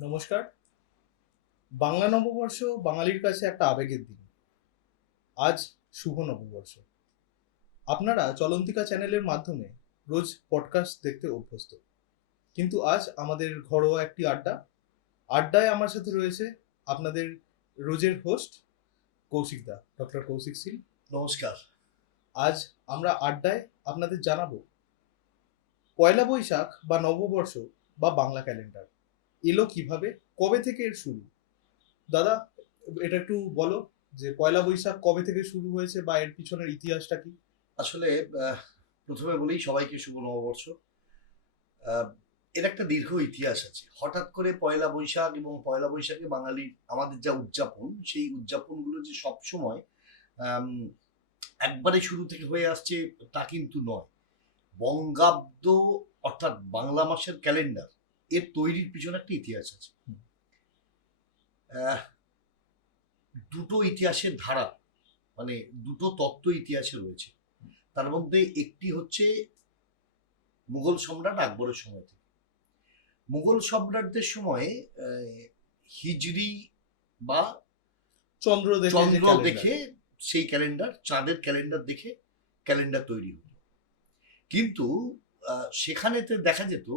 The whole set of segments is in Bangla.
নমস্কার। বাংলা নববর্ষ বাঙালির কাছে একটা আবেগের দিন। আজ শুভ নববর্ষ। আপনারা চলন্তিকা চ্যানেলের মাধ্যমে রোজ পডকাস্ট দেখতে অভ্যস্ত, কিন্তু আজ আমাদের ঘরোয়া একটি আড্ডায় আমার সাথে রয়েছে আপনাদের রোজের হোস্ট কৌশিকদা, ডক্টর কৌশিক সিং। নমস্কার। আজ আমরা আড্ডায় আপনাদের জানাবো পয়লা বৈশাখ বা নববর্ষ বা বাংলা ক্যালেন্ডার এলো কিভাবে, কবে থেকে এর শুরু। দাদা, এটা একটু বলো যে পয়লা বৈশাখ কবে থেকে শুরু হয়েছে বা এর পিছনের ইতিহাসটা কি? আসলে প্রথমে বলি সবাইকে শুভ নববর্ষ। আহ, এর একটা দীর্ঘ ইতিহাস আছে। হঠাৎ করে পয়লা বৈশাখ এবং পয়লা বৈশাখে বাঙালির আমাদের যা উদযাপন, সেই উদযাপনগুলো যে সবসময় একবারে শুরু থেকে হয়ে আসছে তা কিন্তু নয়। বঙ্গাব্দ অর্থাৎ বাংলা মাসের ক্যালেন্ডার এর তৈরির পিছনে একটা ইতিহাস আছে। আহ, দুটো ইতিহাসের ধারা, মানে দুটো তত্ত্ব ইতিহাসে রয়েছে। তার মধ্যে একটি হচ্ছে মুঘল সম্রাট আকবরের সময় থেকে। মুঘল সম্রাটদের সময়ে হিজরি বা চন্দ্র দেখে সেই ক্যালেন্ডার, চাঁদের ক্যালেন্ডার দেখে ক্যালেন্ডার তৈরি হতো। কিন্তু সেখানেতে দেখা যেত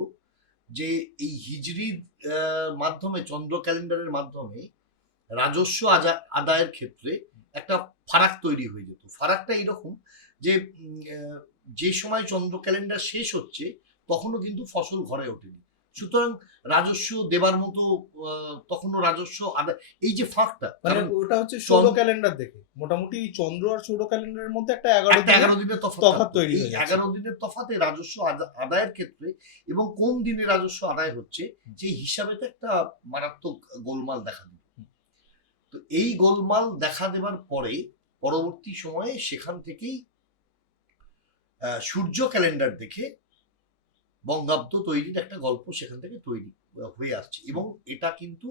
যে এই হিজরির মাধ্যমে, চন্দ্র ক্যালেন্ডারের মাধ্যমে রাজস্ব আদায়ের ক্ষেত্রে একটা ফারাক তৈরি হয়ে যেত। ফারাকটা এইরকম যে যে সময় চন্দ্র ক্যালেন্ডার শেষ হচ্ছে তখনও কিন্তু ফসল ঘরে ওঠেনি, সুতরাং রাজস্ব দেবার মতো তখনও রাজস্ব আদায়, এই যে ফাঁকটা, মানে ওটা হচ্ছে সৌর ক্যালেন্ডার দেখে মোটামুটি চন্দ্র আর সৌর ক্যালেন্ডারের মধ্যে একটা 11 দিনের তফাৎ তৈরি হয়ে যাচ্ছে। 11 দিনের তফাতে রাজস্ব আদায়ের ক্ষেত্রে এবং কোন দিনে রাজস্ব আদায় হচ্ছে সেই হিসাবেতে একটা মারাত্মক গোলমাল দেখা দিল। তো এই গোলমাল দেখা দেবার পরে পরবর্তী সময়ে সেখান থেকেই সূর্য ক্যালেন্ডার দেখে বঙ্গাব্দ তৈরির একটা গল্প সেখান থেকে তৈরি হয়ে আসছে। এবং এটা কিন্তু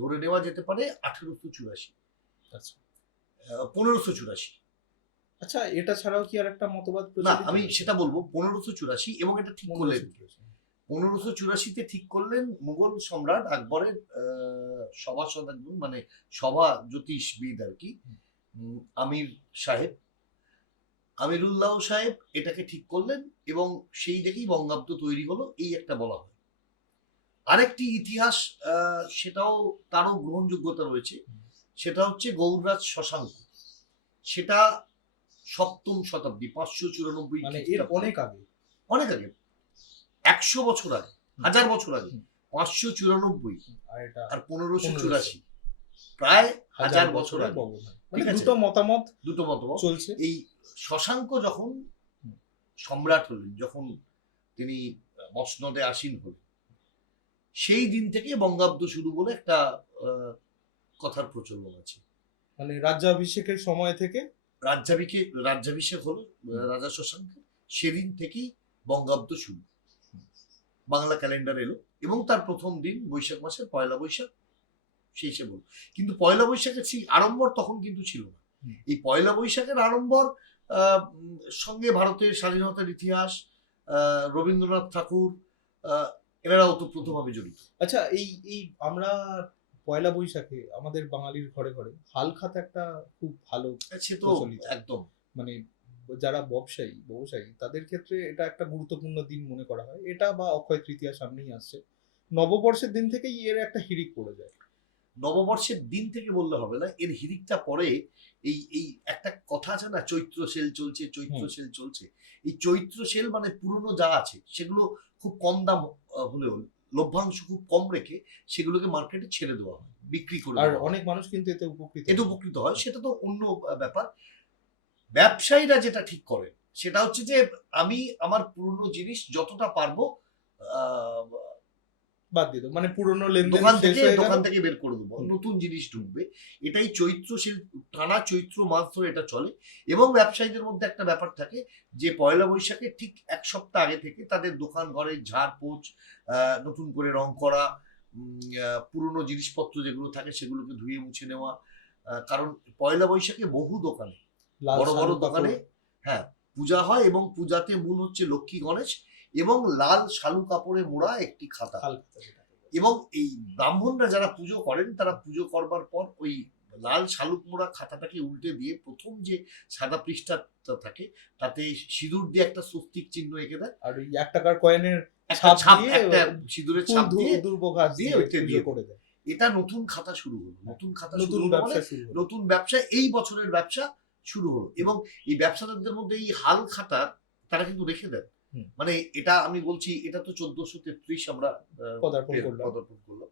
ধরে নেওয়া যেতে পারে 1884, আচ্ছা 1584। আচ্ছা, এটা ছাড়াও কি আর একটা মতবাদ না, প্রচলিত? আমি সেটা বলবো 1584, এবং এটা ঠিক করলেন 1584-তে ঠিক করলেন মুঘল সম্রাট আকবরের সভাসদ একজন, মানে সভা জ্যোতিষবিদ আর কি, আমির সাহেব, আমিরুল্লাহ সাহেব এটাকে ঠিক করলেন এবং সেই দেখেই বঙ্গাব্দ তৈরি হলো, এই একটা বলা হয়। আরেকটি ইতিহাস, সেটাও তারও গ্রহণযোগ্যতা রয়েছে, সেটা হচ্ছে গৌররাজ শশাঙ্ক। সেটা 7ম শতাব্দী, 594, মানে এর অনেক আগে, অনেক আগে, 100 বছর আগে, 1000 বছর আগে। 594 আর 1584, প্রায় 1000 বছর আগে। মানে দুটো মতামত চলছে। এই শশাঙ্ক যখন সম্রাট হলেন, যখন তিনি মসনদে আসীন হলেন, সেই দিন থেকে বঙ্গাব্দ শুরু বলে একটা কথার প্রচলন আছে। মানে রাজ্যাভিষেকের সময় থেকে রাজ্যাভিষেক হলো রাজা শশাঙ্কের, সেদিন থেকেই বঙ্গাব্দ শুরু, বাংলা ক্যালেন্ডার এলো এবং তার প্রথম দিন বৈশাখ মাসের পয়লা বৈশাখ, সেই হিসেবে বলল। কিন্তু পয়লা বৈশাখের সেই আড়ম্বর তখন কিন্তু ছিল না। এই পয়লা বৈশাখের আড়ম্বর সঙ্গে ভারতের স্বাধীনতার ইতিহাস, রবীন্দ্রনাথ ঠাকুর, এনারা ওতপ্রোতভাবে জড়িত। আচ্ছা, এই এই আমরা পয়লা বৈশাখে আমাদের বাঙালির ঘরে ঘরে হালখাতা একটা খুব ভালো, সে তো একদম, মানে যারা ব্যবসায়ী তাদের ক্ষেত্রে এটা একটা গুরুত্বপূর্ণ দিন মনে করা হয়। এটা বা অক্ষয় তৃতীয়া সামনেই আসছে, নববর্ষের দিন থেকেই এর একটা হিড়িক পড়ে যায়। নববর্ষের দিন থেকে বললে হবে না, এর হিড়িকটা পরে। এই এই একটা কথা আছে না, চৈত্র সেল চলছে, চৈত্র সেল চলছে। এই চৈত্র সেল মানে পুরনো যা আছে সেগুলো খুব কম দাম হলেও, লভ্যাংশ খুব কম রেখে সেগুলোকে মার্কেটে ছেড়ে দেওয়া হয়, বিক্রি করে, আর অনেক মানুষ কিন্তু এতে উপকৃত হয়। সেটা তো অন্য ব্যাপার। ব্যবসায়ীরা যেটা ঠিক করেন সেটা হচ্ছে যে আমি আমার পুরনো জিনিস যতটা পারবো বাদ দিয়ে দেবো, মানে পুরনো লেনদেন দোকান থেকে বের করে দেবো, নতুন জিনিস ঢুকবে। এটাই চৈত্র সেল, টানা চৈত্র মাস ধরে এটা চলে। এবং ব্যবসায়ীদের মধ্যে একটা ব্যাপার থাকে যে পয়লা বৈশাখে ঠিক 1 সপ্তাহ আগে থেকে তাদের দোকান ঘরে ঝাড়পোছ, নতুন করে রং করা, পুরনো জিনিসপত্র যেগুলো থাকে সেগুলোকে ধুয়ে মুছে নেওয়া। কারণ পয়লা বৈশাখে বহু দোকানে, বড় বড় দোকানে, হ্যাঁ, পূজা হয় এবং পূজাতে মূল হচ্ছে লক্ষ্মী গণেশ এবং লাল শালু কাপড়ে মোড়া একটি খাতা। এবং এই ব্রাহ্মণরা যারা পুজো করেন তারা পুজো করবার পর ওই লাল শালুক মোড়া খাতাটাকে উল্টে দিয়ে প্রথম যে সাদা পৃষ্ঠাটা থাকে তাতে সিঁদুর দিয়ে একটা স্বস্তিক চিহ্ন এঁকে দেয়, আর ওই 1 টাকার কয়েনের একটা ছাপ ছাপ, দিয়ে একটা সিঁদুরের ছাপ দিয়ে দুর্বঘাস দিয়ে দিয়ে ওইটা পুজো দিয়ে করে দেয়। এটা নতুন খাতা শুরু হলো, নতুন খাতা নতুন শুরু হলো ব্যবসা মানে শুরু হলো। নতুন ব্যবসা, এই বছরের ব্যবসা শুরু হলো। এবং এই ব্যবসাদারদের মধ্যে এই হাল খাতা তারা কিন্তু রেখে দেন। হুম। মানে এটা আমি বলছি, এটা তো 1433 আমরা পদার্পণ করলাম। পদার্পণ করলাম।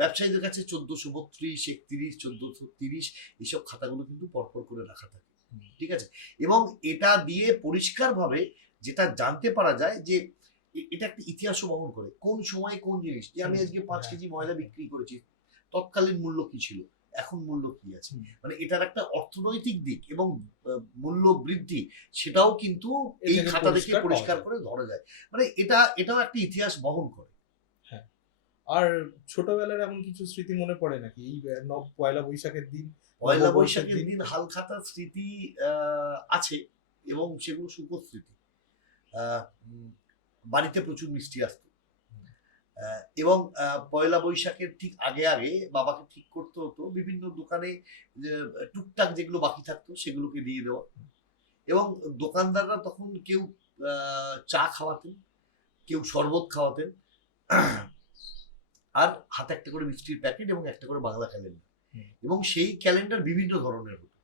ব্যবসায়ীদের কাছে 1432, 31, 1430 এইসব খাতাগুলো কিন্তু পরপর করে রাখা থাকে, হুম। ঠিক আছে। এবং এটা দিয়ে পরিষ্কারভাবে যেটা জানতে পারা যায় যে এটা একটা ইতিহাসও বহন করে, কোন সময়ে কোন জিনিস। যে আমি আজকে 5 কেজি ময়দা বিক্রি করেছি, তৎকালীন মূল্য কি ছিল, এখন মূল্য কি আছে। হুম। মানে এটার একটা অর্থনৈতিক দিক এবং মূল্য বৃদ্ধি সেটাও কিন্তু এই থেকে খাতা দেখে পরিষ্কার পরিষ্কার পাওয়া করে ধরা যায়। মানে এটাও একটা ইতিহাস বহন করে। আর ছোটবেলার এমন কিছু স্মৃতি মনে পড়ে নাকি এই পয়লা বৈশাখের দিন? পয়লা নববর্ষের বৈশাখের দিন হালখাতার স্মৃতি আছে এবং সেগুলো সুখদ স্মৃতি। বাড়িতে প্রচুর মিষ্টি আসতো এবং পয়লা বৈশাখের ঠিক আগে আগে বাবাকে ঠিক করতে হতো বিভিন্ন দোকানে টুকটাক যেগুলো বাকি থাকতো সেগুলোকে দিয়ে দেওয়া। এবং দোকানদাররা তখন কেউ চা খাওয়াতেন, কেউ শরবত খাওয়াতেন, আর হাতে একটা করে মিষ্টির প্যাকেট এবং একটা করে বাংলা ক্যালেন্ডার। এবং সেই ক্যালেন্ডার বিভিন্ন ধরনের হতো।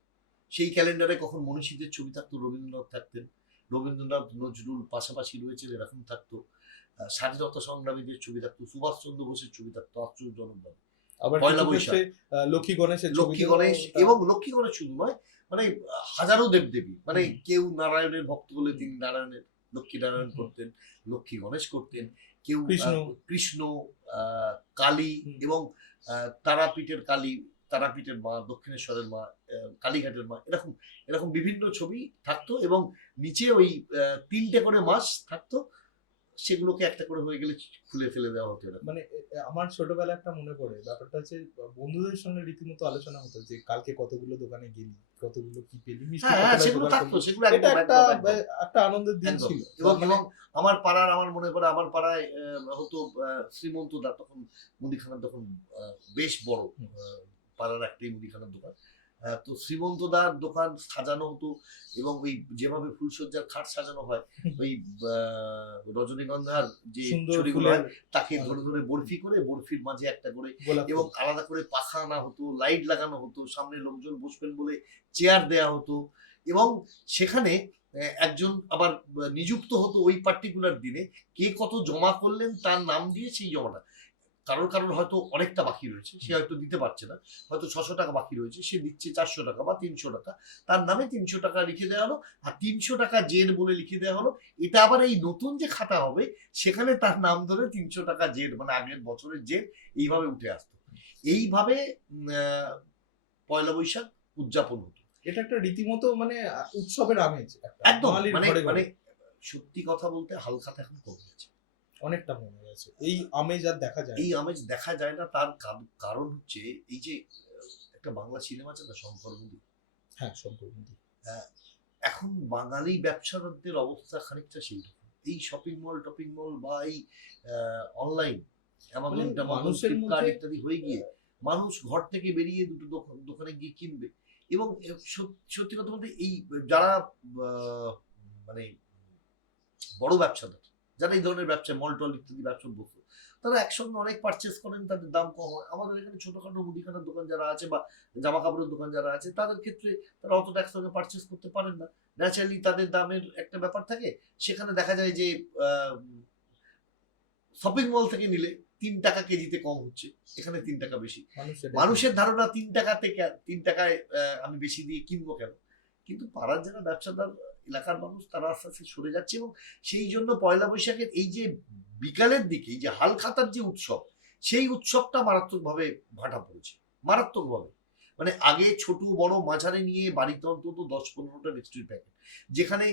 সেই ক্যালেন্ডারে কখন মনীষীদের ছবি থাকতো, রবীন্দ্রনাথ থাকতেন, রবীন্দ্রনাথ নজরুল পাশাপাশি রয়েছেন এরকম থাকতো, স্বাধীনতা সংগ্রামীদের ছবি থাকতো, সুভাষচন্দ্র বোসের ছবি থাকতো আশ্চর্যজনকভাবে। আবার পয়লা কিছু ক্ষেত্রে লক্ষ্মী গণেশের ছবি লক্ষ্মী গণেশ, এবং লক্ষ্মী গণেশ শুধু নয়, মানে হাজারো দেবদেবী, মানে কেউ নারায়ণের ভক্ত হলে তিনি নারায়ণের লক্ষ্মী নারায়ণ করতেন, লক্ষ্মী গণেশ করতেন, কেউ কৃষ্ণ, কালী, এবং তারাপীঠের কালী, তারাপীঠের মা, দক্ষিণেশ্বরের মা, কালীঘাটের মা, এরকম এরকম বিভিন্ন ছবি থাকতো। এবং নিচে ওই 3টে করে মাস থাকতো, সেগুলোকে একটা করে হয়ে গেলে খুলে ফেলে দেওয়া হতো। মানে আমার ছোটবেলা একটা মনে পড়ে, ব্যাপারটা হচ্ছে বন্ধুদের সঙ্গে রীতিমতো আলোচনা হতো যে কালকে কতগুলো দোকানে গেলি, কতগুলো কি পেলি, মিষ্টি সেগুলো থাকতো, সেগুলো এটা একটা আনন্দের দিন ছিল। এবং আমার পাড়ার, আমার মনে পড়ে আমার পাড়ায় হতো শ্রীমন্ত দা, তখন মুদিখানার তখন বেশ বড়, পাড়ার একটাই মুদিখানার দোকান। তো শ্রীমন্ত দার দোকান সাজানো হতো, এবং ওই যেভাবে ফুলসজ্জার খাট সাজানো হয়, ওই রজনীগন্ধার যে ছড়িগুলো হয় তাকে ধরে ধরে বরফি করে, বরফির মাঝে একটা করে, এবং আলাদা করে পাখা আনা হতো, লাইট লাগানো হতো, সামনে লোকজন বসবেন বলে চেয়ার দেয়া হতো। এবং সেখানে একজন আবার নিযুক্ত হতো ওই পার্টিকুলার দিনে, কে কত জমা করলেন তার নাম দিয়ে সেই জমাটা। কারোর হয়তো অনেকটা বাকি রয়েছে, সে হয়তো দিতে পারছে না, হয়তো 600 টাকা বাকি রয়েছে, সে দিচ্ছে 400 টাকা বা 300 টাকা, তার নামে 300 টাকা লিখে দেওয়া হলো, আর 300 টাকা জের বলে লিখে দেওয়া হলো। এটা আবার এই নতুন যে খাতা হবে সেখানে তার নাম ধরে 300 টাকা জের, মানে আগের বছরের জের, এইভাবে উঠে আসতো। এইভাবে পয়লা বৈশাখ উদযাপন হতো। এটা একটা রীতিমতো মানে উৎসবের আমেজ একদম। মানে সত্যি কথা বলতে হালখাতা এখন কমে গেছে, অনেকটা মনে গেছে। এই আমেজ আর দেখা যায়, এই আমেজ দেখা যায় না। তার কারণ হচ্ছে এই যে একটা বাংলা সিনেমা আছে না, শঙ্কর মুদি। হ্যাঁ, শঙ্কর মুদি। এখন বাঙালি ব্যবসাদারদের অবস্থা খানিকটা সেই রকম। এই শপিং মল বা এই অনলাইন অ্যামাজন ফ্লিপকার্ট ইত্যাদি হয়ে গিয়ে মানুষ ঘর থেকে বেরিয়ে দুটো দোকানে গিয়ে কিনবে। এবং সত্যি কথা বলতে এই যারা মানে বড় ব্যবসাদার, যারা এই ধরনের ব্যবসা, মল টল ইত্যাদি ব্যবসা বসে, তারা একসঙ্গে অনেক পারচেস করেন, তাদের দাম কম হয়। আমাদের এখানে ছোটখাটো মুদিখানার দোকান যারা আছে বা জামা কাপড়ের দোকান যারা আছে, তাদের ক্ষেত্রে তারা অতটা একসঙ্গে পারচেস করতে পারেন না। ন্যাচারালি তাদের দামের একটা ব্যাপার থাকে। সেখানে দেখা যায় যে শপিং মল থেকে নিলে 3 টাকা কেজিতে কম হচ্ছে, এখানে 3 টাকা বেশি। মানুষের ধারণা 3 টাকায় আমি বেশি দিয়ে কিনবো কেন। কিন্তু পাড়ার যারা ব্যবসাদার, এলাকার মানুষ, তারা আস্তে আস্তে সরে যাচ্ছে। এবং সেই জন্য পয়লা বৈশাখের এই যে বিকালের দিকে এই যে হালখাতার যে উৎসব, সেই উৎসবটা মারাত্মকভাবে ভাটা পড়েছে, মারাত্মকভাবে। মানে আগে ছোট বড় মাঝারি নিয়ে বাড়িতে অন্তত 10-15টা মিষ্টির প্যাকেট, যেখানে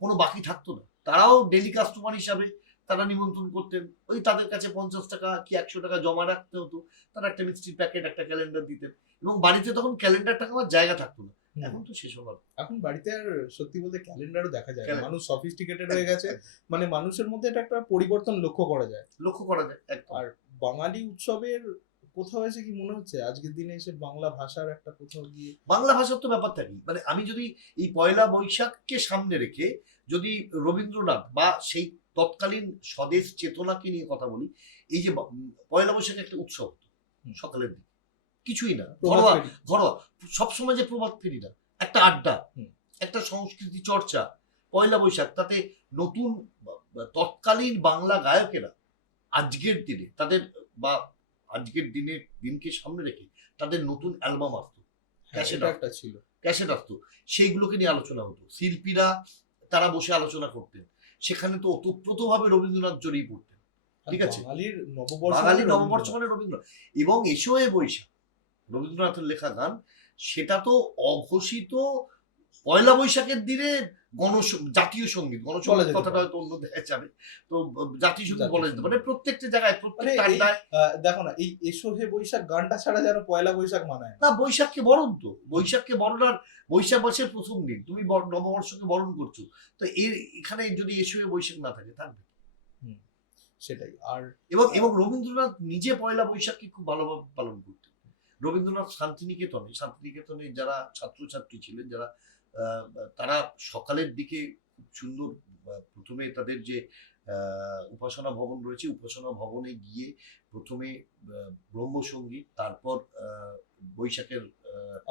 কোনো বাকি থাকতো না। তারাও ডেলি কাস্টমার হিসাবে তারা নিমন্ত্রণ করতেন, ওই তাদের কাছে 50 টাকা কি 100 টাকা জমা রাখতে হতো, তারা একটা মিষ্টির প্যাকেট, একটা ক্যালেন্ডার দিতেন। এবং বাড়িতে তখন ক্যালেন্ডার টাকা আমার জায়গা থাকতো না, হুম। এখন তো সেসব আর এখন বাড়িতে আর সত্যি বলতে ক্যালেন্ডারও দেখা যায় না। ক্যালেন্ডার। মানুষ সফিস্টিকেটেড হয়ে গেছে, মানে মানুষের মধ্যে এটা একটা পরিবর্তন লক্ষ্য করা যায়। লক্ষ্য করা যায় একদম। আর বাঙালি উৎসবের কোথাও এসে কি মনে হচ্ছে আজকের দিনে এসে বাংলা ভাষার একটা কোথাও গিয়ে বাংলা ভাষার তো ব্যাপারটা কি, মানে আমি যদি এই পয়লা বৈশাখকে সামনে রেখে যদি রবীন্দ্রনাথ বা সেই তৎকালীন স্বদেশ চেতনাকে নিয়ে কথা বলি, এই যে পয়লা বৈশাখ একটা উৎসব হতো হুম। সকালের দিকে, কিছুই না, প্রভাত ঘরোয়া ফেরি। ঘরোয়া সবসময় যে প্রভাত ফেরি না, একটা আড্ডা, হুম। একটা সংস্কৃতি চর্চা, পয়লা বৈশাখ, তাতে নতুন তৎকালীন বাংলা গায়কেরা আজকের দিনে তাদের বা আজকের দিনকে সামনে রেখে তাদের নতুন অ্যালবাম আসতো, হ্যাঁ, ক্যাসেট এটা আসতো, একটা ছিল। ক্যাসেট আসতো, সেইগুলোকে নিয়ে আলোচনা হতো, শিল্পীরা তারা বসে আলোচনা করতেন, সেখানে তো ওতপ্রোতভাবে রবীন্দ্রনাথ জড়িয়ে পড়তেন। আর ঠিক আছে, বাঙালির নববর্ষ বাঙালি মানে নববর্ষ রবীন্দ্রনাথ। মানে রবীন্দ্রনাথ, এবং এসো এ বৈশাখ রবীন্দ্রনাথের লেখা গান, সেটা তো অঘোষিত পয়লা বৈশাখের দিনে জাতীয় সঙ্গীত, বলা গণসঙ্গীত যেতে কথাটা পারে। হয়তো অন্য দেখায় যাবে, তো জাতীয় সঙ্গীত জাতীয় বলা যেতে পারে সঙ্গীত। প্রত্যেকটা জায়গায়, মানে প্রত্যেকটা এই আড্ডায়। দেখো না, এই এসো হে বৈশাখ গানটা ছাড়া যেন পয়লা বৈশাখ মানায় না। না, বৈশাখকে বরণ তো, বৈশাখকে বরণার, বৈশাখ মাসের প্রথম দিন তুমি নববর্ষকে বরণ করছো, তো এখানে যদি এসো এ বৈশাখ না থাকে থাকবে। হুম, সেটাই। আর এবং রবীন্দ্রনাথ নিজে পয়লা বৈশাখকে খুব ভালোভাবে পালন করতেন। রবীন্দ্রনাথ শান্তিনিকেতনে যারা ছাত্রছাত্রী ছিলেন, যারা তারা সকালের দিকে খুব সুন্দর, প্রথমে তাদের যে উপাসনা ভবন রয়েছে, উপাসনা ভবনে গিয়ে প্রথমে ব্রহ্মসঙ্গীত, তারপর বৈশাখের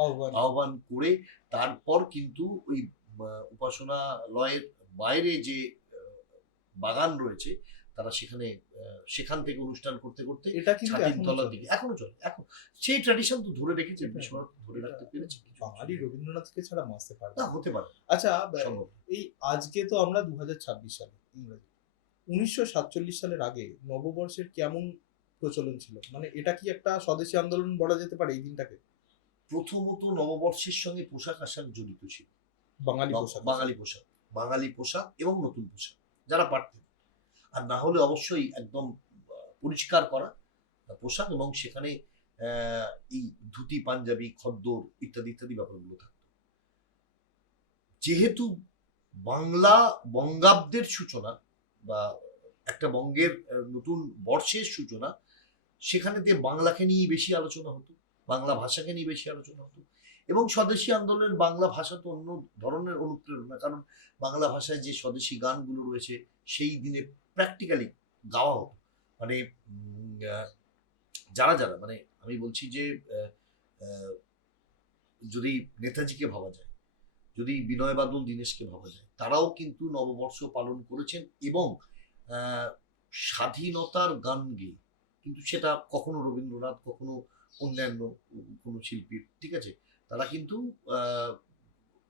আহ্বান। আহ্বান করে, তারপর কিন্তু ওই উপাসনালয়ের বাইরে যে বাগান রয়েছে, তারা সেখান থেকে অনুষ্ঠান করতে করতে এটা কিন্তু ছাতিম এখনো তলার চলে। দিকে এখনো চলে। এখন সেই ট্র্যাডিশন তো ধরে রেখেছে, এটা- বিশ্বনাথ ধরে এটা রাখতে পেরেছে কিছু। বাঙালি রবীন্দ্রনাথকে ছাড়া বাঁচতে পারবে না, না। হতে পারে, আচ্ছা, সম্ভব। এই আজকে তো আমরা 2026 সালে ইংরেজি, 1947 সালের আগে নববর্ষের কেমন প্রচলন ছিল? মানে এটা কি একটা স্বদেশী আন্দোলন বলা যেতে পারে এই দিনটাকে? প্রথমত নববর্ষের সঙ্গে পোশাক আশাক জড়িত ছিল, বাঙালি পোশাক। বাঙালি পোশাক এবং নতুন পোশাক যারা পারতেন, আর না হলে অবশ্যই একদম পরিষ্কার করা পোশাক, এবং সেখানে এই ধুতি পাঞ্জাবি খদ্দর ইত্যাদি ইত্যাদি ব্যাপারগুলো থাকতো। যেহেতু বঙ্গাব্দের সূচনা বা একটা বঙ্গের নতুন বর্ষের সূচনা, সেখানে বাংলাকে নিয়ে বেশি আলোচনা হতো, বাংলা ভাষাকে নিয়ে বেশি আলোচনা হতো, এবং স্বদেশী আন্দোলনের বাংলা ভাষা তো অন্য ধরনের অনুপ্রেরণা, কারণ বাংলা ভাষায় যে স্বদেশী গানগুলো রয়েছে সেই দিনে প্র্যাকটিক্যালি গাওয়া হতো, মানে যারা যারা, মানে আমি বলছি যে যদি নেতাজিকে ভাবা যায়, যদি বিনয় বাদল দীনেশকে ভাবা যায়, তারাও কিন্তু নববর্ষ পালন করেছেন, এবং স্বাধীনতার গান গেয়ে, কিন্তু সেটা কখনো রবীন্দ্রনাথ, কখনো অন্যান্য কোনো শিল্পীর, ঠিক আছে, তারা কিন্তু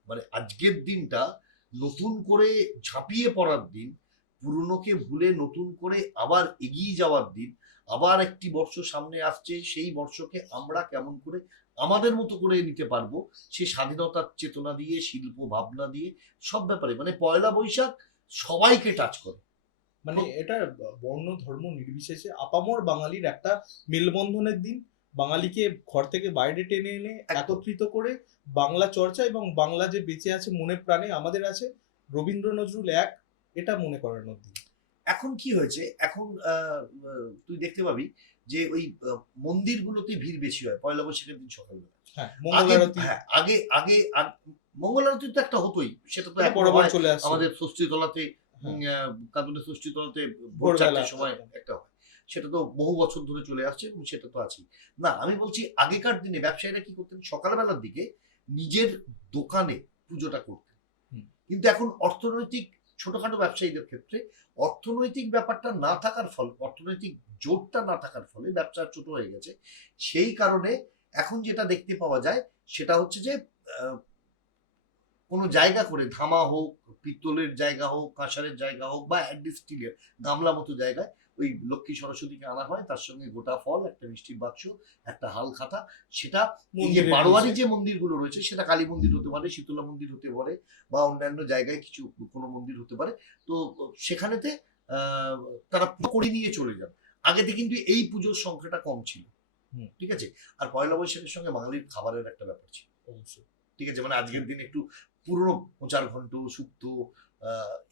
মানে আজকের দিনটা নতুন করে ঝাঁপিয়ে পড়ার দিন, পুরনোকে ভুলে নতুন করে আবার এগিয়ে যাওয়ার দিন, আবার একটি বর্ষ সামনে আসছে, সেই বর্ষকে আমরা কেমন করে আমাদের মতো করে নিতে পারবো, সে স্বাধীনতার চেতনা দিয়ে, শিল্প ভাবনা দিয়ে, সব ব্যাপারে, মানে পয়লা বৈশাখ সবাইকে টাচ করে। মানে এটা বর্ণ ধর্ম নির্বিশেষে আপামর বাঙালির একটা মেলবন্ধনের দিন। বাঙালিকে ঘর থেকে বাইরে টেনে এনে একত্রিত করে বাংলা চর্চা এবং বাংলা যে বেঁচে আছে মনে প্রাণে আমাদের আছে, রবীন্দ্র নজরুল এক, এটা মনে করানোর দিন। এখন কি হয়েছে, এখন তুই দেখতে পাবি যে ওই মন্দিরগুলোতে ভিড় বেশি হয় পয়লা বৈশাখের দিন সকালবেলা। হ্যাঁ, আগে, মঙ্গল আরতি হ্যাঁ, মঙ্গল আরতি তো একটা হতোই, সেটা তো এখন বরাবর হয় চলে আসছে। আমাদের ষষ্ঠীতলাতে, হ্যাঁ। কাঁদুনের ষষ্ঠীতলাতে ভোর ভোরবেলা 4টের সময় একদম। একটা হয়, সেটা তো বহু বছর ধরে চলে আসছে, এবং সেটা তো আছেই। না, আমি বলছি আগেকার দিনে ব্যবসায়ীরা কি করতেন, সকালবেলার দিকে নিজের দোকানে পুজোটা করতেন, হুম। কিন্তু এখন অর্থনৈতিক ছোটখাটো ব্যবসায়ীদের ক্ষেত্রে অর্থনৈতিক ব্যাপারটা না থাকার ফলে, অর্থনৈতিক জোরটা না থাকার ফলে ব্যবসা ছোট হয়ে গেছে। সেই কারণে এখন যেটা দেখতে পাওয়া যায় সেটা হচ্ছে যে কোনো জায়গা করে, ধামা হোক, পিত্তলের জায়গা হোক, কাঁসারের জায়গা হোক, বা স্টিলের গামলা মতো জায়গায় ওই লক্ষ্মী সরস্বতীকে আনা হয়, তার সঙ্গে গোটা ফল, একটা মিষ্টির বাক্স, একটা হাল খাতা, সেটা এই যে মন্দিরের বারোয়ারি নিচে। যে মন্দিরগুলো রয়েছে, সেটা কালী মন্দির হতে পারে, শীতলা মন্দির হতে পারে, বা অন্যান্য জায়গায় কিছু কোনো মন্দির হতে পারে, তো সেখানেতে আহ তারা করে নিয়ে চলে যান। আগেতে কিন্তু এই পুজোর সংখ্যাটা কম ছিল, হুম। ঠিক আছে, আর পয়লা বৈশাখের সঙ্গে বাঙালির খাবারের একটা ব্যাপার ছিল। অবশ্যই। ঠিক আছে, মানে আজকের দিন একটু পুরনো মোচার ঘন্ট, শুক্তো,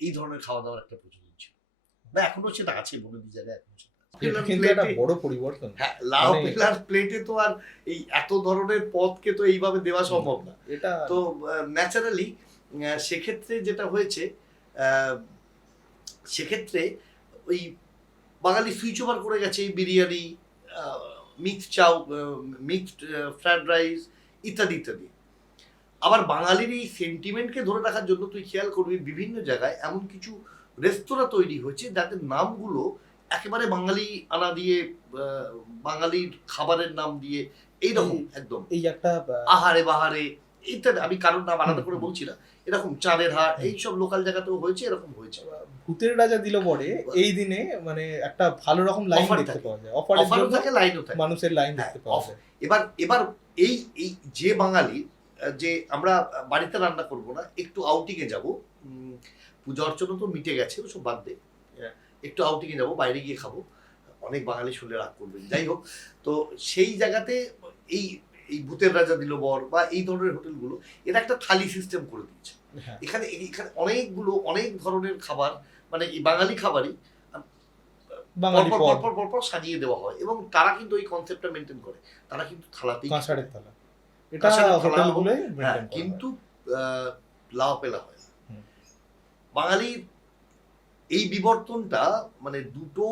এই ধরনের খাওয়া দাওয়ার একটা প্রচলন ছিল। না এখনো সেটা আছে, বনেদি জায়গায় এখনো সেটা আছে। এটা কিন্তু একটা বড় পরিবর্তন। হ্যাঁ, লাউ মানে- পেলার প্লেটে তো আর এই এত ধরনের পদকে তো এইভাবে দেওয়া সম্ভব না। এটা তো ন্যাচারালি সেক্ষেত্রে যেটা হয়েছে, সেক্ষেত্রে ওই বাঙালি সুইচ ওভার করে গেছে এই biryani, mixed mixed fried rice ইত্যাদি ইত্যাদি। আবার বাঙালির এই সেন্টিমেন্টকে ধরে রাখার জন্য তুই খেয়াল করবি বিভিন্ন জায়গায় এমন কিছু রেস্তোরাঁ তৈরি হয়েছে যাদের নামগুলো একেবারে বাঙালি আনা দিয়ে, বাঙালির খাবারের নাম দিয়ে এইরকম একদম এই একটা আহারে বাহারে ইত্যাদি। আমি কারোর নাম আলাদা করে বলছি না, এরকম চাঁদের হাট এইসব লোকাল জায়গাতেও হয়েছে, এরকম হয়েছে। ভূতের রাজা দিল পরে এই দিনে মানে একটা ভালো রকম লাইন Offer দেখতে থাকে। পাওয়া যায়, অফারের অফারও জন্য থাকে, লাইনও থাকে। মানুষের লাইন দেখতে হ্যাঁ, পাওয়া যায়। এবার এবার এই এই যে বাঙালি যে আমরা বাড়িতে রান্না করব না, একটু আউটিং এ যাব, পূজা অর্চনা তো মিটে গেছে, ওসব বাদ দে, একটু আউটিং এ যাব, বাইরে গিয়ে খাবো, অনেক বাঙালি শুনলে রাগ করবেন, যাই হোক। তো সেই জায়গাতে এই এই ভূতের রাজা দিল বর বা এই ধরনের হোটেলগুলো এরা একটা থালি সিস্টেম করে দিয়েছে। হ্যাঁ, এখানে এখানে অনেকগুলো অনেক ধরনের খাবার, মানে এই বাঙালি খাবারই বাঙালি পরপর পদ, পরপর পরপর সাজিয়ে দেওয়া হয়, এবং তারা কিন্তু ওই কনসেপ্টটা মেনটেন করে, তারা কিন্তু থালাতেই কাঁসারের থালা, এটা কাঁসারের থালা হোটেলগুলোই হ্যাঁ, মেইনটেইন করে। কিন্তু লাও পেলা হয় না। হুম। বাঙালির এই বিবর্তনটা মানে দুটো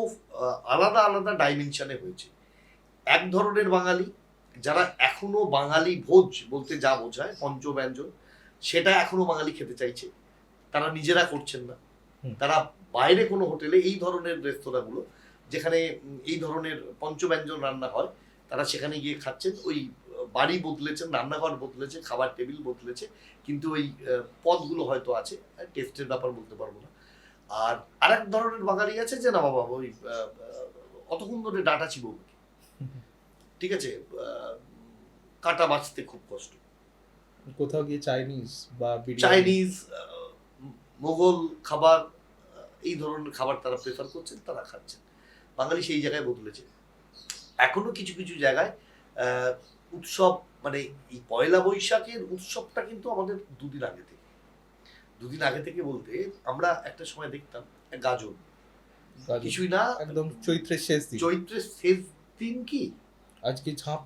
আলাদা আলাদা ডাইমেনশনে হয়েছে। এক ধরনের বাঙালি যারা এখনো বাঙালি ভোজ বলতে যা বোঝায় পঞ্চব্যঞ্জন, সেটা এখনো বাঙালি খেতে চাইছে, তারা নিজেরা করছেন না। হুম। তারা বাইরে কোনো হোটেলে এই ধরনের রেস্তোরাঁগুলো যেখানে এই ধরনের পঞ্চব্যঞ্জন রান্না হয়, তারা সেখানে গিয়ে খাচ্ছেন। ওই বাড়ি বদলেছেন, রান্নাঘর বদলেছে, খাবার টেবিল বদলেছে, কিন্তু ওই পদগুলো হয়তো আছে, টেস্টের ব্যাপার বলতে পারবো না। আর আরেক ধরনের বাঙালি আছে যে না বাবা ওই অতক্ষণ ধরে ডাটা চিবো, ঠিক আছে, কাঁটা বাঁচতে খুব কষ্ট, কোথাও গিয়ে চাইনিজ বা বিরিয়ানি, চাইনিজ, মোগল খাবার, এই ধরনের খাবার তারা প্রেফার করছেন, তারা খাচ্ছেন। বাঙালি সেই জায়গায় বদলেছে। এখনো কিছু কিছু জায়গায় উৎসব, মানে এই পয়লা বৈশাখের উৎসবটা কিন্তু আমাদের দুদিন আগে থেকে, দুদিন আগে থেকে বলতে আমরা একটা সময় দেখতাম গাজন, গাজর, কিছুই না, একদম চৈত্রের শেষ দিন। চৈত্রের শেষ দিন কি আজকে ঝাঁপ,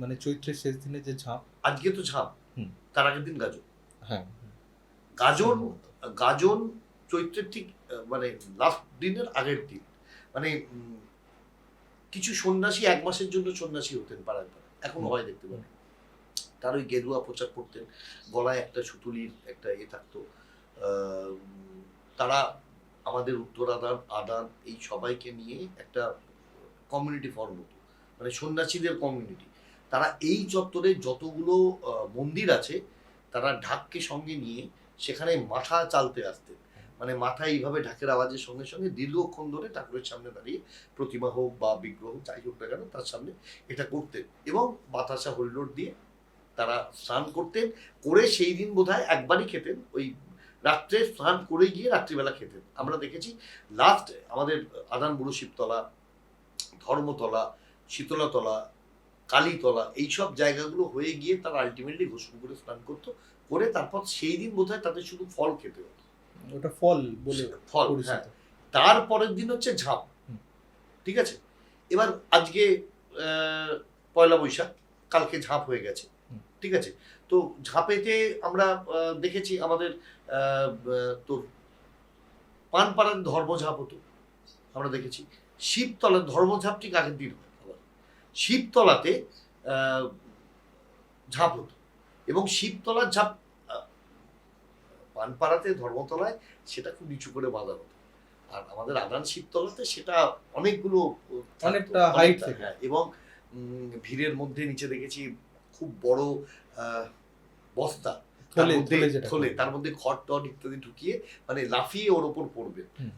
মানে চৈত্রের শেষ দিনে যে ঝাঁপ, আজকে তো ঝাঁপ, হুম। তার আগের দিন গাজন। হ্যাঁ, গাজন গাজন চৈত্রের ঠিক মানে লাস্ট দিনের আগের দিন, মানে কিছু সন্ন্যাসী এক মাসের জন্য সন্ন্যাসী হতেন পাড়ায় পাড়ায়, এখনো হয় দেখতে পারেন। তার ওই গেরুয়া পোশাক পরতেন, গলায় একটা সুতুলির একটা থাকতো। তারা আমাদের উত্তর আদান আদান এই সবাইকে নিয়ে একটা কমিউনিটি ফর্ম হতো, মানে সন্ন্যাসীদের কমিউনিটি। তারা এই চত্বরে যতগুলো মন্দির আছে, তারা ঢাককে সঙ্গে নিয়ে সেখানে মাথা চালতে আসতেন, মানে মাথা এইভাবে ঢাকের আওয়াজের সঙ্গে সঙ্গে দীর্ঘক্ষণ ধরে ঠাকুরের সামনে দাঁড়িয়ে, প্রতিমা হোক বা বিগ্রহ যাই হোক না কেন, তার সামনে এটা করতেন, এবং বাতাসা হরিলোট দিয়ে তারা স্নান করতেন। করে সেই দিন বোধহয় একবারই খেতেন, ওই রাত্রে স্নান করে গিয়ে রাত্রিবেলা খেতেন। আমরা দেখেছি লাস্ট আমাদের আদান বুড়ো শিবতলা, ধর্মতলা, শীতলাতলা, কালীতলা, এইসব জায়গাগুলো হয়ে গিয়ে তারা আলটিমেটলি গোসল করে স্নান করতো, করে তারপর সেই দিন বোধহয় তাদের শুধু ফল খেতে হতো, ওটা ফল বলে ফল, পরিচিত। হ্যাঁ। তারপরের দিন হচ্ছে ঝাঁপ, ঠিক আছে। এবার আজকে পয়লা বৈশাখ, কালকে ঝাঁপ হয়ে গেছে, ঠিক আছে। তো ঝাঁপেতে আমরা দেখেছি আমাদের তোর পানপাড়ার ধর্মঝাঁপ হতো, আমরা দেখেছি। শিবতলার ধর্মঝাঁপ ঠিক আগের দিন হয়, আবার শিবতলাতে ঝাঁপ হতো, এবং শিবতলার ঝাঁপ পানপাড়াতে ধর্মতলায় সেটা খুব নিচু করে বাঁধা হতো, আর আমাদের আদান শিবতলাতে সেটা অনেকগুলো থাকতো, অনেকটা হাইট অনেকটা, থেকে। হ্যাঁ। এবং ভিড়ের মধ্যে নিচে দেখেছি খুব বড় বস্তা, তার থলে, মধ্যে থলে যেটা থলে, বলে। তার মধ্যে খড় টড় ইত্যাদি ঢুকিয়ে মানে লাফিয়ে ওর ওপর পড়বে। হুম।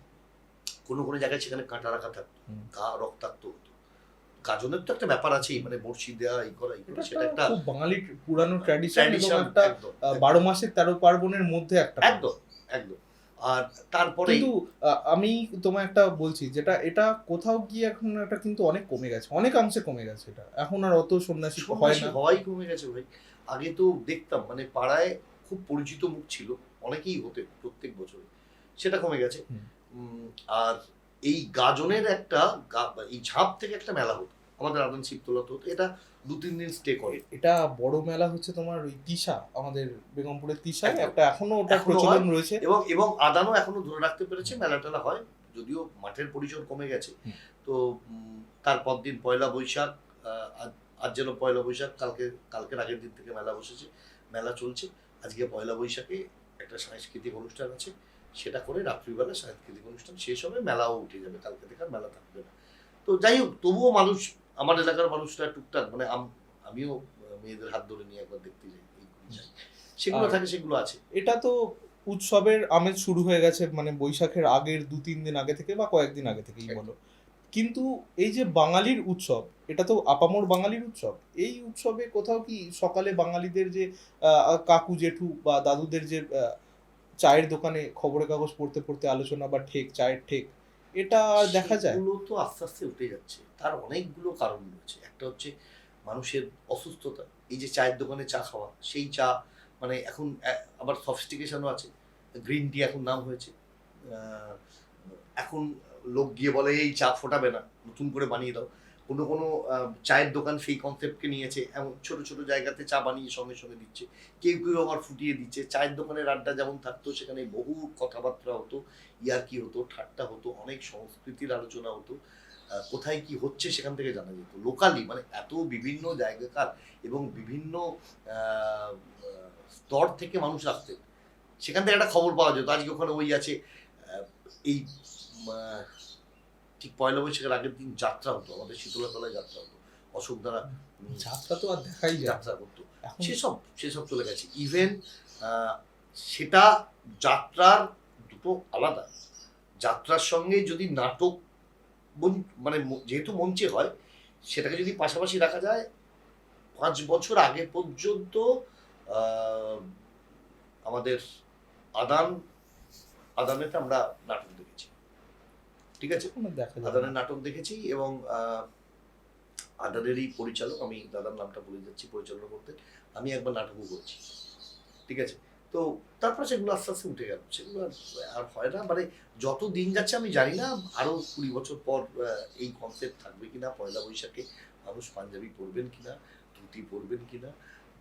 কোনো কোনো জায়গায় সেখানে কাঁটা রাখা থাকতো, হুম। গা রক্তাক্ত হতো। গাজনের তো একটা ব্যাপার আছেই, মানে বড়শি দেওয়া এই করা এই করা, এটা সেটা একটা খুব বাঙালির পুরানো ট্র্যাডিশন, এবং ট্র্যাডিশন, একটা একদম 12 মাসের 13 পার্বণের মধ্যে একটা। একদম একদম। আর তারপরে কিন্তু আমি তোমায় একটা বলছি, যেটা এটা কোথাও গিয়ে এখন এটা কিন্তু অনেক কমে গেছে, অনেকাংশে কমে গেছে। এটা এখন আর অত সন্ন্যাসী হয় সন্ন্যাসী না। হওয়াই কমে গেছে ভাই। আগে তো দেখতাম মানে পাড়ায় খুব পরিচিত মুখ ছিল, অনেকেই হতেন প্রত্যেক বছরে, সেটা কমে গেছে। হুম। আর এই গাজনের একটা এই ঝাঁপ থেকে একটা মেলা হতো আমাদের আদান শিবতলাতে হতো, এটা 2-3 দিন স্টে করে। এটা বড় মেলা হচ্ছে তোমার ওই তিশা, আমাদের বেগমপুরের তিশায় একদম। একটা এখনো ওটা এখনো প্রচলন হয় রয়েছে। এবং এবং আদানও এখনো ধরে রাখতে পেরেছে, মেলা টেলা হয়, যদিও মাঠের পরিসর কমে গেছে। হুম। তো তারপর দিন পয়লা বৈশাখ, আজ যেন পয়লা বৈশাখ, কালকের আগের দিন থেকে মেলা বসেছে, মেলা চলছে। আজকে পয়লা বৈশাখে একটা সাংস্কৃতিক অনুষ্ঠান আছে, সেটা করে রাত্রিবেলা সাংস্কৃতিক অনুষ্ঠান শেষ হবে, মেলাও উঠে যাবে, কালকে থেকে আর মেলা থাকবে না। তো যাই হোক, তবুও মানুষ, আমার এলাকার মানুষরা টুকটাক মানে আমিও মেয়েদের হাত ধরে নিয়ে একবার দেখতে যাই, এইগুলো যাই। সেগুলো আর থাকে, সেগুলো আছে। এটা তো উৎসবের আমেজ শুরু হয়ে গেছে মানে বৈশাখের আগের 2-3 দিন আগে থেকে বা কয়েকদিন আগে থেকেই বলো। কিন্তু এই যে বাঙালির উৎসব, এটা তো আপামর বাঙালির উৎসব। এই উৎসবে কোথাও কি সকালে বাঙালিদের যে কাকু জেঠু বা দাদুদের যে চায়ের দোকানে খবরের কাগজ পড়তে পড়তে আলোচনা বা ঠেক, চায়ের ঠেক, এটা আর দেখা যায়? সেগুলো তো আস্তে আস্তে উঠে যাচ্ছে, তার অনেকগুলো কারণ রয়েছে। একটা হচ্ছে মানুষের অসুস্থতা, এই যে চায়ের দোকানে চা খাওয়া, সেই চা মানে এখন আবার সফিস্টিকেশনও আছে, গ্রিন টি এখন নাম হয়েছে। আহ, এখন লোক গিয়ে বলে এই চা ফোটাবে না, নতুন করে বানিয়ে দাও। কোনো কোনো চায়ের দোকান সেই কনসেপ্টকে নিয়েছে, এমন ছোট ছোট জায়গাতে চা বানিয়ে সঙ্গে সঙ্গে দিচ্ছে, কেউ কেউ আবার ফুটিয়ে দিচ্ছে। চায়ের দোকানের আড্ডা যেমন থাকতো, সেখানে বহু কথাবার্তা হতো, ইয়ার্কি হতো, ঠাট্টা হতো, অনেক সংস্কৃতির আলোচনা হতো, কোথায় কি হচ্ছে সেখান থেকে জানা যেত লোকালি, মানে এত বিভিন্ন জায়গাকার এবং বিভিন্ন আহ, স্তর থেকে মানুষ আসতেন, সেখান থেকে একটা খবর পাওয়া যেত আজকে ওখানে ওই আছে। এই আহ, ঠিক পয়লা বৈশাখের আগের দিন যাত্রা হতো, আমাদের শীতলাতলায় যাত্রা হতো, অশোক দ্বারা যাত্রা তো আর দেখাই যায় না। যাত্রা করতো। এখন সেসব চলে গেছে। ইভেন সেটা যাত্রার দুটো আলাদা, যাত্রার সঙ্গে যদি নাটক মানে যেহেতু মঞ্চে হয়, সেটাকে যদি পাশাপাশি রাখা যায়, 5 বছর আগে পর্যন্ত আহ, আমাদের আদানেতে আমরা নাটক দেখেছি, ঠিক আছে, কোনো দেখা যায় আদানের না। নাটক দেখেছি এবং আদানেরই পরিচালক, আমি দাদার নামটা ভুলে যাচ্ছি, পরিচালনা করতে, আমি একবার নাটকও করেছি, ঠিক আছে। তো তারপরে সেগুলো আস্তে আস্তে উঠে গেল, সেগুলো আর হয় না। মানে যত দিন যাচ্ছে আমি জানি না আরো 20 বছর পর এই কনসেপ্ট থাকবে কিনা, পয়লা বৈশাখে মানুষ পাঞ্জাবি পরবেন কিনা, ধুতি পরবেন কিনা,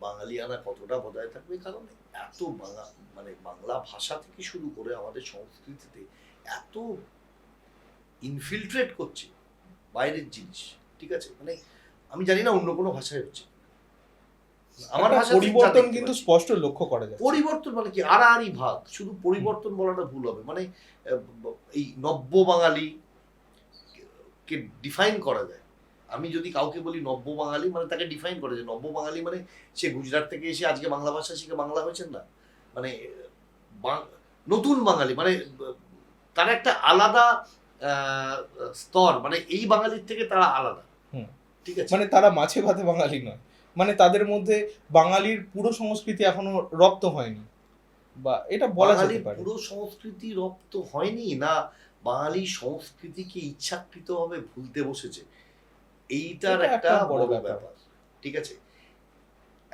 বাঙালিয়ানা কতটা বজায় থাকবে। কারণ এত মানে বাংলা ভাষা থেকে শুরু করে আমাদের সংস্কৃতিতে এত ইনফিলট্রেট করছে বাইরের জিনিস, ঠিক আছে। মানে আমি জানি না অন্য কোনো ভাষায় হচ্ছে, আমার একটা ভাষা পরিবর্তন কিন্তু স্পষ্ট লক্ষ্য করা যায়। পরিবর্তন মানে কি আড়াআড়ি ভাগ, শুধু পরিবর্তন বলাটা ভুল হবে। মানে এই নব্য বাঙালি কে ডিফাইন করা যায়। আমি যদি কাউকে বলি নব্য বাঙালি, মানে তাকে ডিফাইন করা যায়। নব্য বাঙালি মানে সে গুজরাট থেকে এসে আজকে বাংলা ভাষা শিখে বাংলা হয়েছেন না, মানে নতুন বাঙালি মানে তার একটা আলাদা স্তর, মানে এই বাঙালির থেকে তারা আলাদা, হুম। ঠিক আছে। মানে তারা মাছে ভাতে বাঙালি নয়, মানে তাদের মধ্যে বাঙালির পুরো সংস্কৃতি এখনো রপ্ত হয়নি, বা এটা বলা যেতে বাঙালির পারে। পুরো সংস্কৃতি রপ্ত হয়নি না, বাঙালি সংস্কৃতিকে ইচ্ছাকৃতভাবে ভুলতে বসেছে, এইটার এটা একটা বড় ব্যাপার। ব্যাপার, ঠিক আছে।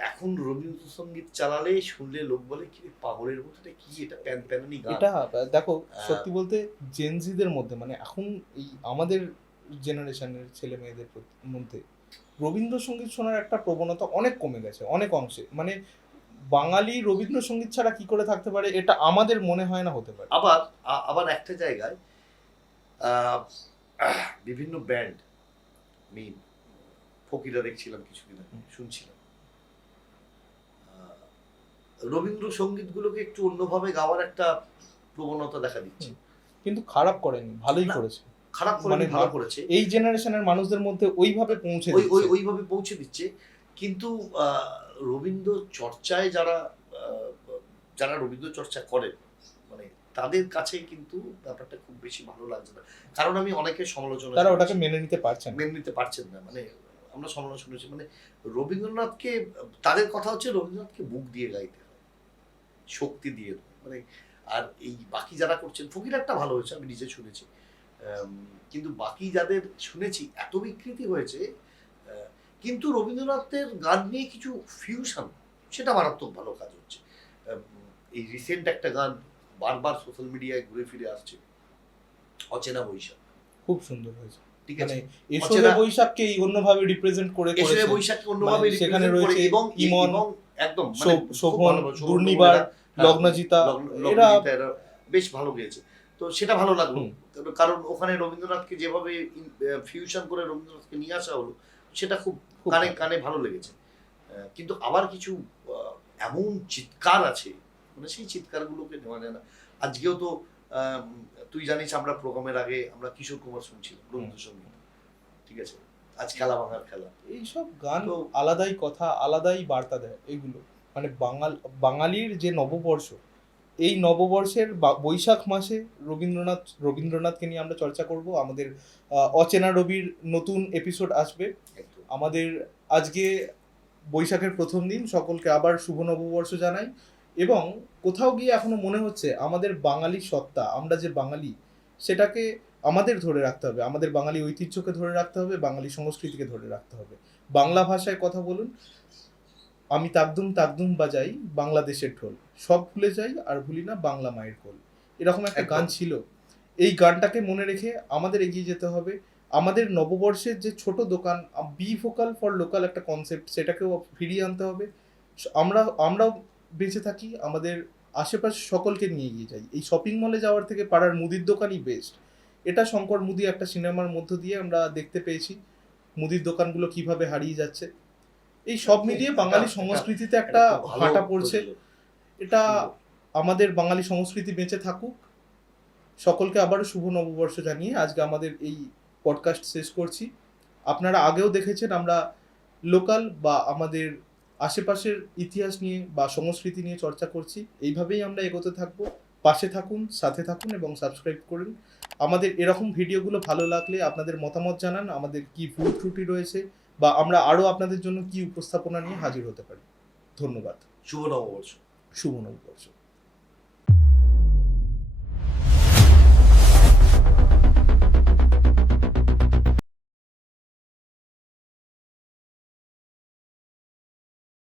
এখন রবীন্দ্রসঙ্গীত চালালে শুনলে লোক বলে কি রে, পাগলের মতো, এটা কি, এটা প্যান প্যানানি গান। এটা দেখো, সত্যি বলতে জেনজিদের মধ্যে মানে এখন এই আমাদের জেনারেশনের ছেলে মেয়েদের মধ্যে রবীন্দ্রসঙ্গীত শোনার একটা প্রবণতা অনেক কমে গেছে অনেক অংশে। মানে বাঙালি রবীন্দ্রসঙ্গীত ছাড়া কি করে থাকতে পারে, এটা আমাদের মনে হয় না হতে পারে। আবার আবার একটা জায়গায় আহ, বিভিন্ন ব্যান্ড, আমি ফকিরা দেখছিলাম কিছুদিন আগে, শুনছিলাম রবীন্দ্রসঙ্গীত গুলোকে একটু অন্যভাবে গাওয়ার একটা প্রবণতা দেখা দিচ্ছে। কিন্তু খারাপ করেনি, ভালোই না, করেছে। খারাপ করে মানে ভালো করেছে, এই জেনারেশনের মানুষদের মধ্যে ওইভাবে পৌঁছে দিচ্ছে। ওইভাবে পৌঁছে দিচ্ছে। কিন্তু রবীন্দ্র চর্চায় আহ, যারা রবীন্দ্র চর্চা করেন, মানে তাদের কাছে কিন্তু ব্যাপারটা খুব বেশি ভালো লাগছে না। কারণ আমি অনেকের সমালোচনা তারা শুনেছি, ওটাকে মেনে নিতে পারছেন না। মেনে নিতে পারছেন না। মানে আমরা সমালোচনা শুনেছি, মানে রবীন্দ্রনাথকে, তাদের কথা হচ্ছে রবীন্দ্রনাথকে বুক দিয়ে গাইতে হয়, শক্তি দিয়ে নয়। মানে আর এই বাকি যারা করছেন, ফকির একটা ভালো হয়েছে, আমি নিজে শুনেছি, কিন্তু বাকি যাদের শুনেছি এত বিকৃতি হয়েছে। কিন্তু রবীন্দ্রনাথের গান নিয়ে কিছু ফিউশন, সেটা মারাত্মক ভালো কাজ হচ্ছে। এই রিসেন্ট একটা গান বারবার সোশ্যাল মিডিয়ায় ঘুরে ফিরে আসছে, অচেনা বৈশাখ। খুব সুন্দর হয়েছে। ঠিক মানে আছে, এসবে অচেনা- বৈশাখকে অন্যভাবে রিপ্রেজেন্ট করে এসবে করেছে। বৈশাখকে অন্যভাবে মানে সেখানে represent করে রয়েছে এবং ইমন, এবং একদম মানে খুব শোভন, ভালো, শোভন, দুর্নিবার, হ্যাঁ, লগ্নজিতা, এরা লগ্নজিতা এরা বেশ ভালো গেয়েছে। তো সেটা ভালো লাগলো, হুম। কারণ ওখানে রবীন্দ্রনাথকে যেভাবে ফিউশন করে রবীন্দ্রনাথকে নিয়ে আসা হলো, সেটা খুব খুব কানে ভালো। কানে ভালো লেগেছে। কিন্তু আবার কিছু এমন চিৎকার আছে, মানে সেই চিৎকারগুলোকে নেওয়া যায় না। আজকেও তো তুই জানিস আমরা প্রোগ্রামের আগে আমরা কিশোর কুমার শুনছিলাম রবীন্দ্রসঙ্গীত, ঠিক আছে, আজ খেলা ভাঙার খেলা। এইসব গান তো- আলাদাই কথা, আলাদাই বার্তা দেয় এগুলো। মানে বাঙালির যে নববর্ষ, এই নববর্ষের বৈশাখ মাসে রবীন্দ্রনাথকে নিয়ে আমরা চর্চা করব। আমাদের অচেনা রবির নতুন এপিসোড আসবে। একদম। আমাদের আজকে বৈশাখের প্রথম দিন, সকলকে আবার শুভ নববর্ষ জানাই। এবং কোথাও গিয়ে এখনো মনে হচ্ছে আমাদের বাঙালি সত্তা, আমরা যে বাঙালি, সেটাকে আমাদের ধরে রাখতে হবে, আমাদের বাঙালি ঐতিহ্যকে ধরে রাখতে হবে, বাঙালি সংস্কৃতিকে ধরে রাখতে হবে। বাংলা ভাষায় কথা বলুন, আমি তাকদুম তাকদুম বাজাই বাংলাদেশের ঢোল, সব ভুলে যাই আর ভুলি না বাংলা মায়ের কোল। এরকম একটা একদম। গান ছিল। এই গানটাকে মনে রেখে আমাদের এগিয়ে যেতে হবে। আমাদের নববর্ষের যে ছোট দোকান, বি ভোকাল ফর লোকাল একটা কনসেপ্ট, সেটাকেও ফিরিয়ে আনতে হবে। আমরাও বেঁচে থাকি, আমাদের আশেপাশে সকলকে নিয়ে এগিয়ে যাই। এই শপিং মলে যাওয়ার থেকে পাড়ার মুদির দোকানই বেস্ট। এটা শঙ্কর মুদি একটা সিনেমার মধ্য দিয়ে আমরা দেখতে পেয়েছি, মুদির দোকানগুলো কিভাবে হারিয়ে যাচ্ছে। এই সব মিলিয়ে বাঙালি সংস্কৃতিতে একটা খুব ভালো ভাটা পড়ছে। প্রযোজক। এটা আমাদের বাঙালি সংস্কৃতি বেঁচে থাকুক। সকলকে আবারও শুভ নববর্ষ জানিয়ে আজকে আমাদের এই পডকাস্ট শেষ করছি। আপনারা আগেও দেখেছেন আমরা লোকাল বা আমাদের আশেপাশের ইতিহাস নিয়ে বা সংস্কৃতি নিয়ে চর্চা করছি। এইভাবেই আমরা এগোতে থাকবো। পাশে থাকুন, সাথে থাকুন এবং সাবস্ক্রাইব করুন। আমাদের এরকম ভিডিওগুলো ভালো লাগলে আপনাদের মতামত জানান, আমাদের কি ভুল ত্রুটি রয়েছে বা আমরা আরও আপনাদের জন্য কি উপস্থাপনা নিয়ে হাজির হতে পারি। ধন্যবাদ। শুভ নববর্ষ। শুভ নববর্ষ।